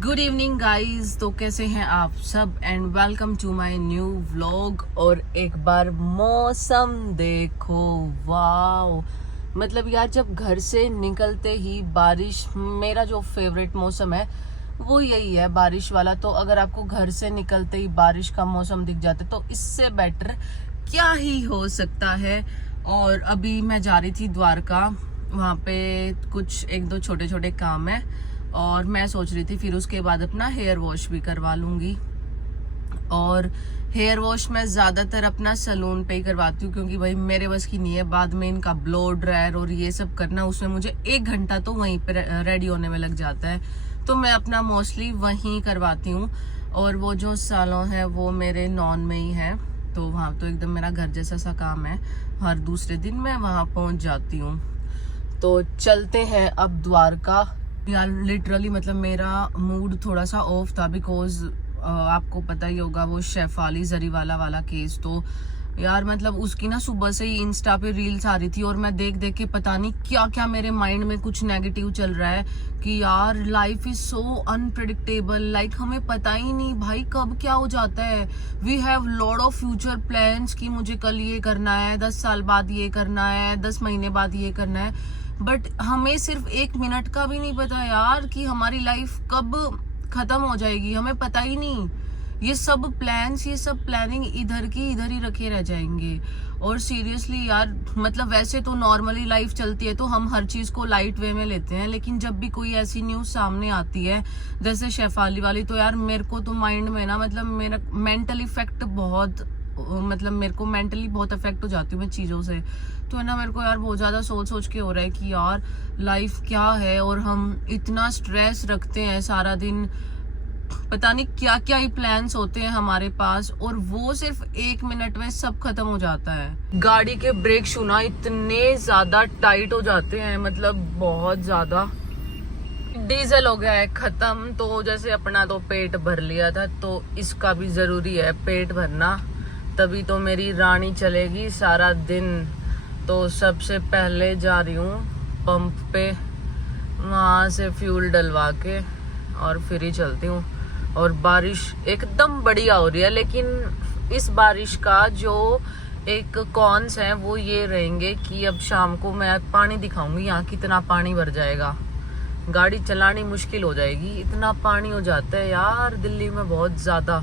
Good evening guys. तो कैसे हैं आप सब and welcome to my new vlog. और एक बार मौसम देखो, वाओ। मतलब यार, जब घर से निकलते ही बारिश, मेरा जो फेवरेट मौसम है वो यही है, बारिश वाला। तो अगर आपको घर से निकलते ही बारिश का मौसम दिख जाता है तो इससे बेटर क्या ही हो सकता है। और अभी मैं जा रही थी द्वारका, वहाँ पे कुछ एक दो छोटे छोटे काम है और मैं सोच रही थी फिर उसके बाद अपना हेयर वॉश भी करवा लूंगी। और हेयर वॉश मैं ज्यादातर अपना सैलून पे ही करवाती हूँ, क्योंकि भाई मेरे बस की नहीं है बाद में इनका ब्लो ड्रायर और ये सब करना, उसमें मुझे 1 घंटा तो वहीं पे रेडी होने में लग जाता है। तो मैं अपना मोस्टली वहीं करवाती हूँ। और वो जो सैलून है वो मेरे नॉन में ही है, तो वहाँ तो एकदम मेरा घर जैसा सा काम है, हर दूसरे दिन मैं वहाँ पहुँच जाती हूँ। तो चलते हैं अब द्वारका। यार लिटरली मतलब मेरा मूड थोड़ा सा ऑफ था, बिकॉज आपको पता ही होगा वो शेफाली जरीवाला वाला केस। तो यार मतलब उसकी ना सुबह से ही इंस्टा पे रील्स आ रही थी और मैं देख देख के पता नहीं क्या क्या मेरे माइंड में कुछ नेगेटिव चल रहा है कि यार life is so unpredictable. Like हमें पता ही नहीं भाई कब क्या हो जाता है। We have lot of future plans कि मुझे कल ये करना है, 10 साल बाद ये करना है, 10 महीने बाद ये करना है, बट हमें सिर्फ 1 मिनट का भी नहीं पता यार कि हमारी लाइफ कब खत्म हो जाएगी। हमें पता ही नहीं। ये सब प्लान्स, ये सब प्लानिंग इधर की इधर ही रखे रह जाएंगे। और सीरियसली यार मतलब वैसे तो नॉर्मली लाइफ चलती है तो हम हर चीज को लाइट वे में लेते हैं, लेकिन जब भी कोई ऐसी न्यूज सामने आती है जैसे शेफाली वाली, तो यार मेरे को तो माइंड में ना मतलब मेरा मेंटल इफेक्ट बहुत, मतलब मेरे को मेंटली बहुत अफेक्ट हो जाती हूँ मैं चीज़ों से। तो है ना, मेरे को यार बहुत ज़्यादा सोच सोच के हो रहा है कि यार लाइफ क्या है और हम इतना स्ट्रेस रखते हैं सारा दिन, पता नहीं क्या क्या ही प्लान्स होते हैं हमारे पास और वो सिर्फ 1 मिनट में सब खत्म हो जाता है। गाड़ी के ब्रेक शू ना इतने ज़्यादा टाइट हो जाते हैं, मतलब बहुत ज़्यादा। डीजल हो गया है खत्म, तो जैसे अपना तो पेट भर लिया था तो इसका भी ज़रूरी है पेट भरना, तभी तो मेरी रानी चलेगी सारा दिन। तो सबसे पहले जा रही हूँ पंप पे, वहाँ से फ्यूल डलवा के और फिर ही चलती हूँ। और बारिश एकदम बढ़िया हो रही है, लेकिन इस बारिश का जो एक कॉन्स है वो ये रहेंगे कि अब शाम को मैं पानी दिखाऊंगी यहाँ कितना पानी भर जाएगा, गाड़ी चलानी मुश्किल हो जाएगी, इतना पानी हो जाता है यार दिल्ली में बहुत ज्यादा।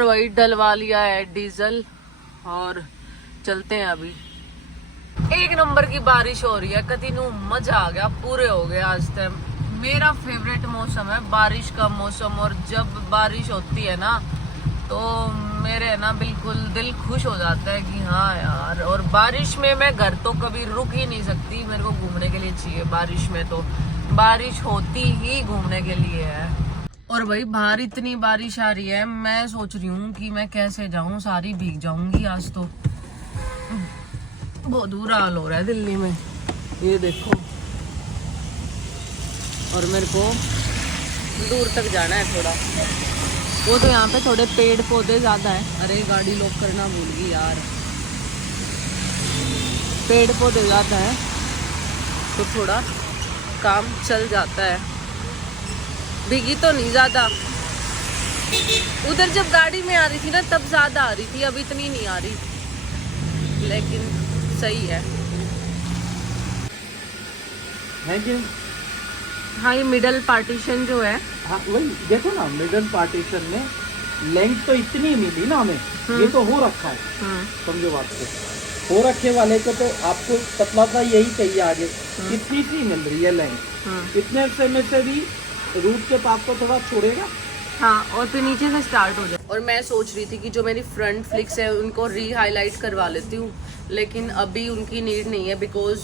वही डलवा लिया है डीजल और चलते हैं अभी। 1 नंबर की बारिश हो रही है, कति नू मजा आ गया, पूरे हो गए आज तक। मेरा फेवरेट मौसम है बारिश का मौसम, और जब बारिश होती है ना तो मेरे ना बिल्कुल दिल खुश हो जाता है कि हाँ यार। और बारिश में मैं घर तो कभी रुक ही नहीं सकती, मेरे को घूमने के लिए चाहिए बारिश में, तो बारिश होती ही घूमने के लिए है। और भाई बाहर इतनी बारिश आ रही है, मैं सोच रही हूँ कि मैं कैसे जाऊँ, सारी भीग जाऊंगी आज तो। बहुत बुरा हाल हो रहा है दिल्ली में, ये देखो। और मेरे को दूर तक जाना है थोड़ा, वो तो यहाँ पे थोड़े पेड़ पौधे ज्यादा है। अरे गाड़ी लॉक करना भूल गई यार, पेड़ पौधे ज्यादा है तो थोड़ा काम चल जाता है। भीगी तो नहीं ज्यादा, उधर जब गाड़ी में आ रही थी ना तब ज्यादा आ रही थी, अब इतनी नहीं आ रही, लेकिन सही है कि हाँ। ये मिडल पार्टीशन जो है, हाँ वही देखो ना, मिडल पार्टीशन में लेंथ तो इतनी मिली ना हमें, ये तो हो रखा है, समझो बात को। हो रखे वाले को तो आपको पतला सा यही चाहिए आगे, इतनी सी मिल रही है लेंथ। इतने से में से भी रूट के पास को थोड़ा छोड़ेगा, हाँ, और फिर नीचे से स्टार्ट हो जाए। और मैं सोच रही थी कि जो मेरी फ्रंट फ्लिक्स है उनको री हाईलाइट करवा लेती हूँ, लेकिन अभी उनकी नीड नहीं है, बिकॉज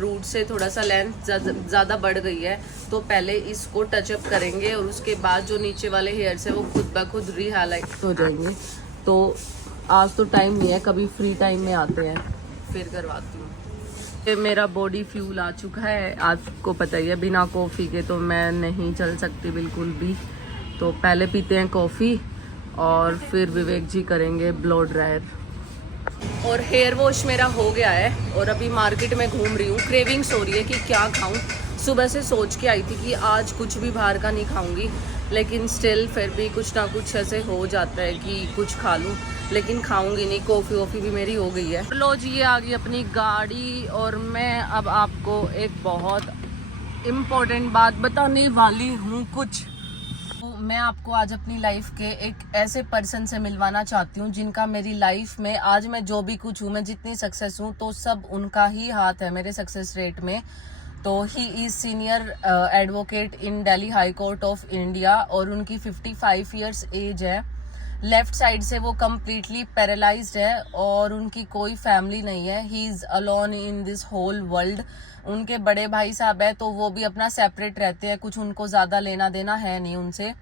रूट से थोड़ा सा लेंथ ज़्यादा बढ़ गई है। तो पहले इसको टचअप करेंगे और उसके बाद जो नीचे वाले हेयर्स है वो खुद ब खुद री हाईलाइट हो जाएंगे। तो आज तो टाइम नहीं है, कभी फ्री टाइम में आते हैं फिर करवाती हूँ। ये मेरा बॉडी फ्यूल आ चुका है, आपको पता ही है बिना कॉफ़ी के तो मैं नहीं चल सकती बिल्कुल भी। तो पहले पीते हैं कॉफ़ी और फिर विवेक जी करेंगे ब्लो ड्रायर। और हेयर वॉश मेरा हो गया है और अभी मार्केट में घूम रही हूँ, क्रेविंग्स हो रही है कि क्या खाऊं। सुबह से सोच के आई थी कि आज कुछ भी बाहर का नहीं खाऊंगी, लेकिन स्टिल फिर भी कुछ ना कुछ ऐसे हो जाता है कि कुछ खा लूँ, लेकिन खाऊंगी नहीं। कॉफ़ी वॉफ़ी भी मेरी हो गई है। लो जी, ये आ गई अपनी गाड़ी और मैं अब आपको एक बहुत इम्पोर्टेंट बात बताने वाली हूँ। कुछ मैं आपको आज अपनी लाइफ के एक ऐसे पर्सन से मिलवाना चाहती हूँ जिनका मेरी लाइफ में आज मैं जो भी कुछ हूँ, मैं जितनी सक्सेस हूँ, तो सब उनका ही हाथ है मेरे सक्सेस रेट में। तो he is senior advocate in Delhi high court of India और उनकी 55 इयर्स एज है। लेफ्ट साइड से वो कम्प्लीटली पैरालाइज्ड है और उनकी कोई फैमिली नहीं है। He is alone in this whole world. उनके बड़े भाई साहब है तो वो भी अपना सेपरेट रहते हैं, कुछ उनको ज़्यादा लेना देना है नहीं उनसे।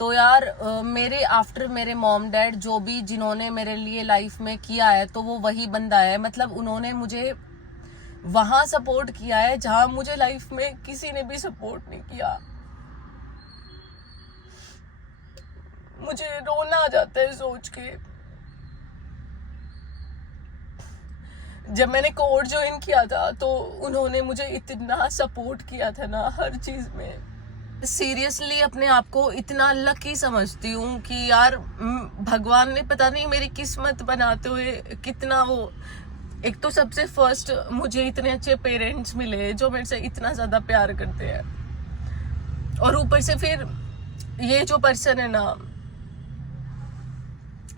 तो यार मेरे आफ्टर मेरे मॉम डैड जो भी जिन्होंने मेरे लिए लाइफ में किया है, तो वो वही बंदा है। मतलब उन्होंने मुझे वहाँ सपोर्ट किया है जहाँ मुझे लाइफ में किसी ने भी सपोर्ट नहीं किया। मुझे रोना आ जाता है सोच के। जब मैंने कोर्ट ज्वाइन किया था तो उन्होंने मुझे इतना सपोर्ट किया था ना हर चीज में। सीरियसली अपने आप को इतना लकी समझती हूँ कि यार भगवान ने पता नहीं मेरी किस्मत बनाते हुए कितना वो, एक तो सबसे फर्स्ट मुझे इतने अच्छे पेरेंट्स मिले जो मेरे से इतना ज्यादा प्यार करते हैं, और ऊपर से फिर ये जो पर्सन है ना,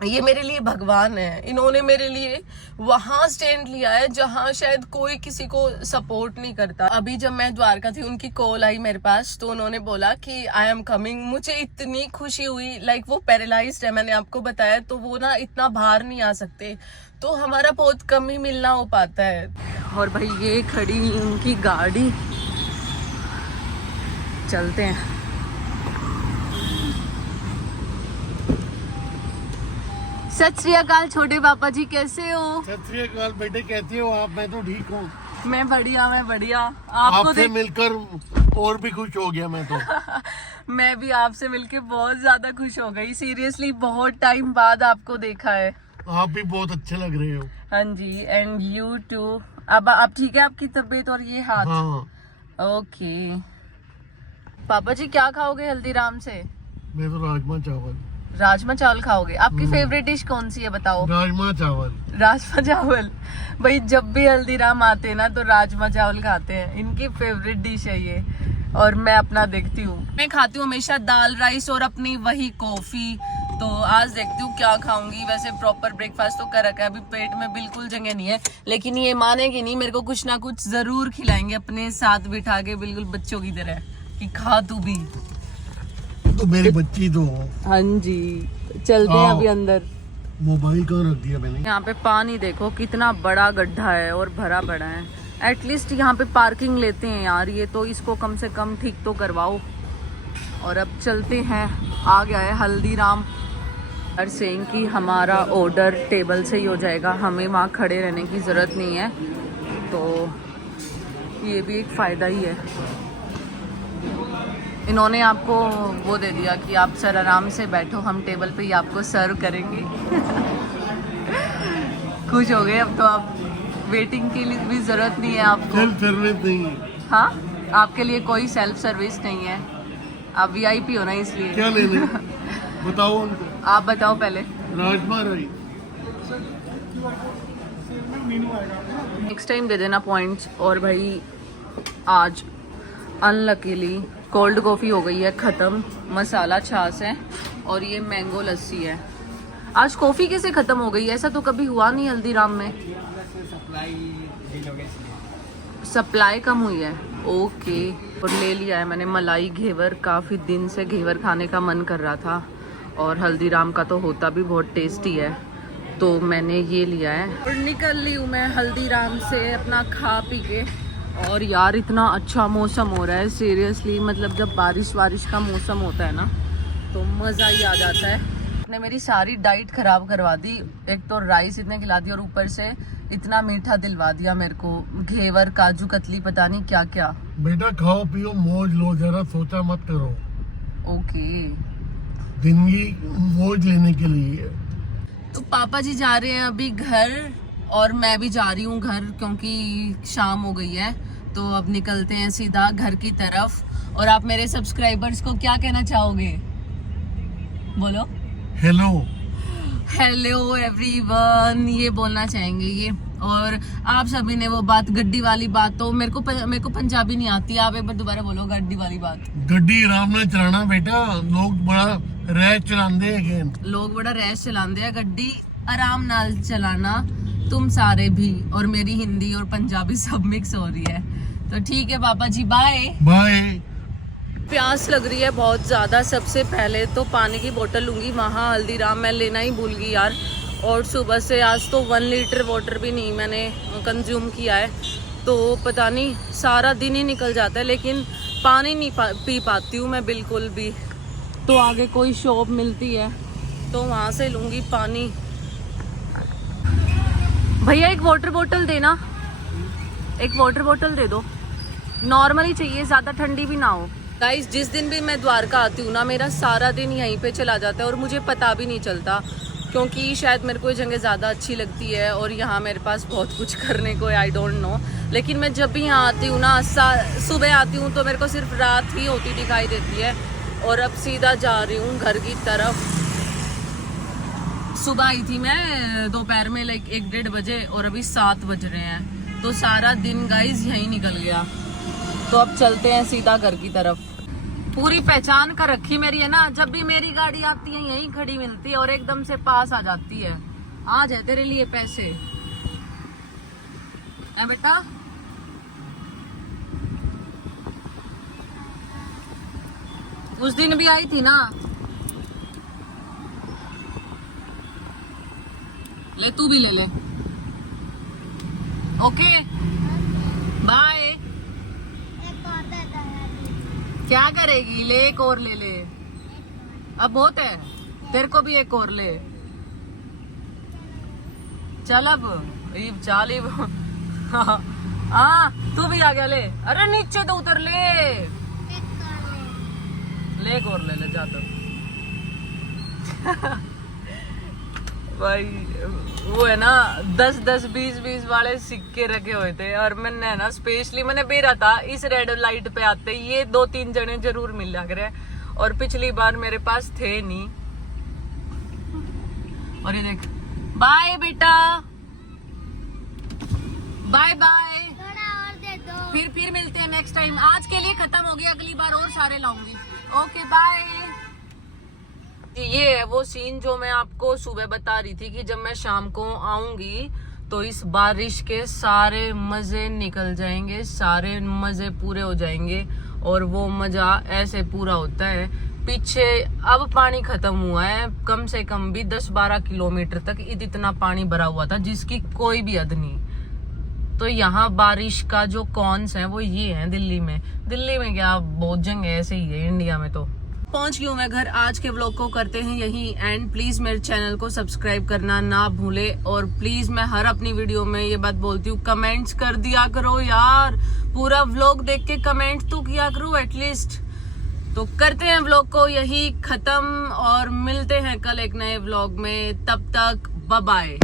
ये मेरे लिए भगवान है। इन्होंने मेरे लिए वहां स्टैंड लिया है जहां शायद कोई किसी को सपोर्ट नहीं करता। अभी जब मैं द्वारका थी उनकी कॉल आई मेरे पास, तो उन्होंने बोला कि आई एम कमिंग। मुझे इतनी खुशी हुई। लाइक वो पैरालाइज्ड है, मैंने आपको बताया, तो वो ना इतना बाहर नहीं आ सकते, तो हमारा बहुत कम ही मिलना हो पाता है। और भाई ये खड़ी उनकी गाड़ी, चलते हैं। सत श्री अकाल छोटे पापा जी, कैसे हो? सत श्री अकाल बेटे, कैसे हो आप? मैं तो ठीक हूँ। मैं बढ़िया। आपको आपसे मिलकर और भी खुश हो गया मैं तो। मैं भी आपसे मिलके बहुत ज्यादा खुश हो गई। सीरियसली बहुत टाइम बाद आपको देखा है। आप भी बहुत अच्छे लग रहे हो। हाँ जी, एंड यू टू। अब आप ठीक है? आपकी तबीयत और ये हाथ? हाँ। ओके पापा जी, क्या खाओगे हल्दीराम से? मैं तो राजमा चावल। राजमा चावल खाओगे? आपकी फेवरेट डिश कौन सी है बताओ? राजमा चावल। राजमा चावल। भाई जब भी हल्दीराम आते हैं ना तो राजमा चावल खाते हैं, इनकी फेवरेट डिश है ये। और मैं अपना देखती हूँ, मैं खाती हूँ हमेशा दाल राइस और अपनी वही कॉफी। तो आज देखती हूँ क्या खाऊंगी। वैसे प्रॉपर ब्रेकफास्ट तो कर रखा है, अभी पेट में बिल्कुल जगह नहीं है, लेकिन ये मानेगी नहीं, मेरे को कुछ ना कुछ जरूर खिलाएंगे अपने साथ बिठा के, बिल्कुल बच्चों की तरह कि खा तू भी। तो मेरी बच्ची तो। हाँ जी, चलते हैं अभी अंदर। मोबाइल कहाँ रख दिया मैंने? यहाँ पे पानी देखो कितना बड़ा गड्ढा है और भरा पड़ा है। एटलीस्ट यहाँ पे पार्किंग लेते हैं यार ये, तो इसको कम से कम ठीक तो करवाओ। और अब चलते हैं, आ गया है हल्दीराम। और सेइंग कि हमारा ऑर्डर टेबल से ही हो जाएगा, हमें वहाँ खड़े रहने की ज़रूरत नहीं है, तो ये भी एक फ़ायदा ही है। इन्होंने आपको वो दे दिया कि आप सर आराम से बैठो, हम टेबल पे ही आपको सर्व करेंगे। खुश हो गए? अब तो आप वेटिंग के लिए भी ज़रूरत नहीं है आपको। सेल्फ सर्विस नहीं है। हाँ, आपके लिए कोई सेल्फ सर्विस नहीं है, आप वीआईपी हो ना, इसलिए। क्या लेने? बताओ उनको। आप बताओ पहले। राजमा राइस। नेक्स्ट टाइम दे देना पॉइंट्स। और भाई आज अनलकीली कोल्ड कॉफ़ी हो गई है ख़त्म, मसाला छाछ है और ये मैंगो लस्सी है। आज कॉफ़ी कैसे ख़त्म हो गई? ऐसा तो कभी हुआ नहीं हल्दीराम में। सप्लाई कम हुई है, ओके। और ले लिया है मैंने मलाई घेवर, काफ़ी दिन से घेवर खाने का मन कर रहा था, और हल्दीराम का तो होता भी बहुत टेस्टी है, तो मैंने ये लिया है। और निकल ली हूँ मैं हल्दीराम से अपना खा पी के। और यार इतना अच्छा मौसम हो रहा है सीरियसली, मतलब जब बारिश का मौसम होता है ना तो मज़ा ही आ जाता है। ने मेरी सारी डाइट खराब करवा दी, एक तो राइस इतने खिला दी और ऊपर से इतना मीठा दिलवा दिया मेरे को, घेवर काजू कतली पता नहीं क्या क्या। बेटा खाओ पियो मौज लो, जरा सोचा मत करो। ओके, जिंदगी मौज लेने के लिए। तो पापा जी जा रहे हैं अभी घर और मैं भी जा रही हूँ घर, क्योंकि शाम हो गई है। तो अब निकलते हैं सीधा घर की तरफ। और आप मेरे सब्सक्राइबर्स को क्या कहना चाहोगे? बोलो। हेलो। हेलो एवरीवन, ये बोलना चाहेंगे ये। और आप सभी ने वो बात, गड्डी वाली बात, तो मेरे को पंजाबी नहीं आती, आप एक बार दोबारा बोलो गड्डी वाली बात। गड्डी आराम नाल चलाना बेटा, लोग बड़ा रैश चलाते हैं। लोग बड़ा रैश चलाते हैं, गड्डी आराम नाल चलाना, तुम सारे भी। और मेरी हिंदी और पंजाबी सब मिक्स हो रही है। तो ठीक है पापा जी, बाय बाय। प्यास लग रही है बहुत ज़्यादा। सबसे पहले तो पानी की बोतल लूँगी, वहाँ हल्दीराम मैं लेना ही भूल गई यार। और सुबह से आज तो 1 लीटर वाटर भी नहीं मैंने कंज्यूम किया है, तो पता नहीं सारा दिन ही निकल जाता है, लेकिन पानी नहीं पी पाती हूँ मैं बिल्कुल भी। तो आगे कोई शॉप मिलती है तो वहाँ से लूँगी पानी। भैया एक वाटर बोतल देना, एक वाटर बोतल दे दो, नॉर्मली चाहिए, ज़्यादा ठंडी भी ना हो। गाइस, जिस दिन भी मैं द्वारका आती हूँ ना, मेरा सारा दिन यहीं पे चला जाता है और मुझे पता भी नहीं चलता, क्योंकि शायद मेरे को ये जगह ज़्यादा अच्छी लगती है और यहाँ मेरे पास बहुत कुछ करने को है, आई डोंट नो। लेकिन मैं जब भी यहाँ आती हूँ ना, सुबह आती हूँ तो मेरे को सिर्फ रात ही होती दिखाई देती है। और अब सीधा जा रही हूँ घर की तरफ। सुबह आई थी मैं दोपहर में लाइक 1-1:30 बजे और अभी 7 बज रहे हैं, तो सारा दिन गाइज यहीं निकल गया। तो अब चलते हैं सीधा घर की तरफ। पूरी पहचान कर रखी मेरी है ना, जब भी मेरी गाड़ी आती है यहीं खड़ी मिलती है और एकदम से पास आ जाती है। आज है तेरे लिए पैसे, है बेटा? उस दिन भी आई थी ना, ले तू भी ले ले। Okay bye. क्या करेगी? ले एक और ले ले, अब बहुत है, तेरे को भी एक और ले। चल अब चाल। हाँ तू भी आ गया, ले। अरे नीचे तो उतर ले, ले एक और ले ले जा तो। भाई वो है ना 10-10, 20-20 वाले सिक्के रखे हुए थे और मैंने ना स्पेशली मैंने बेरा था इस रेड लाइट पे आते ये 2-3 जने जरूर मिल लग रहे, और पिछली बार मेरे पास थे नहीं। और ये देख, बाय बेटा, बाय बाय, फिर मिलते हैं नेक्स्ट टाइम। आज के लिए खत्म हो गया, अगली बार और सारे लाऊंगी। Okay bye. ये है वो सीन जो मैं आपको सुबह बता रही थी कि जब मैं शाम को आऊंगी तो इस बारिश के सारे मजे निकल जाएंगे, सारे मजे पूरे हो जाएंगे। और वो मजा ऐसे पूरा होता है, पीछे अब पानी खत्म हुआ है, कम से कम भी 10-12 किलोमीटर तक इतना पानी भरा हुआ था जिसकी कोई भी हद नहीं। तो यहाँ बारिश का जो कॉन्स है वो ये है दिल्ली में क्या, बहुत जगह ऐसे ही है इंडिया में। तो पहुंच गई हूँ मैं घर। आज के व्लॉग को करते हैं यही एंड। प्लीज मेरे चैनल को सब्सक्राइब करना ना भूले, और प्लीज मैं हर अपनी वीडियो में ये बात बोलती हूँ, कमेंट्स कर दिया करो यार, पूरा व्लॉग देख के कमेंट तो किया करो एटलीस्ट। तो करते हैं व्लॉग को यही खत्म और मिलते हैं कल एक नए व्लॉग में, तब तक बाय बाय।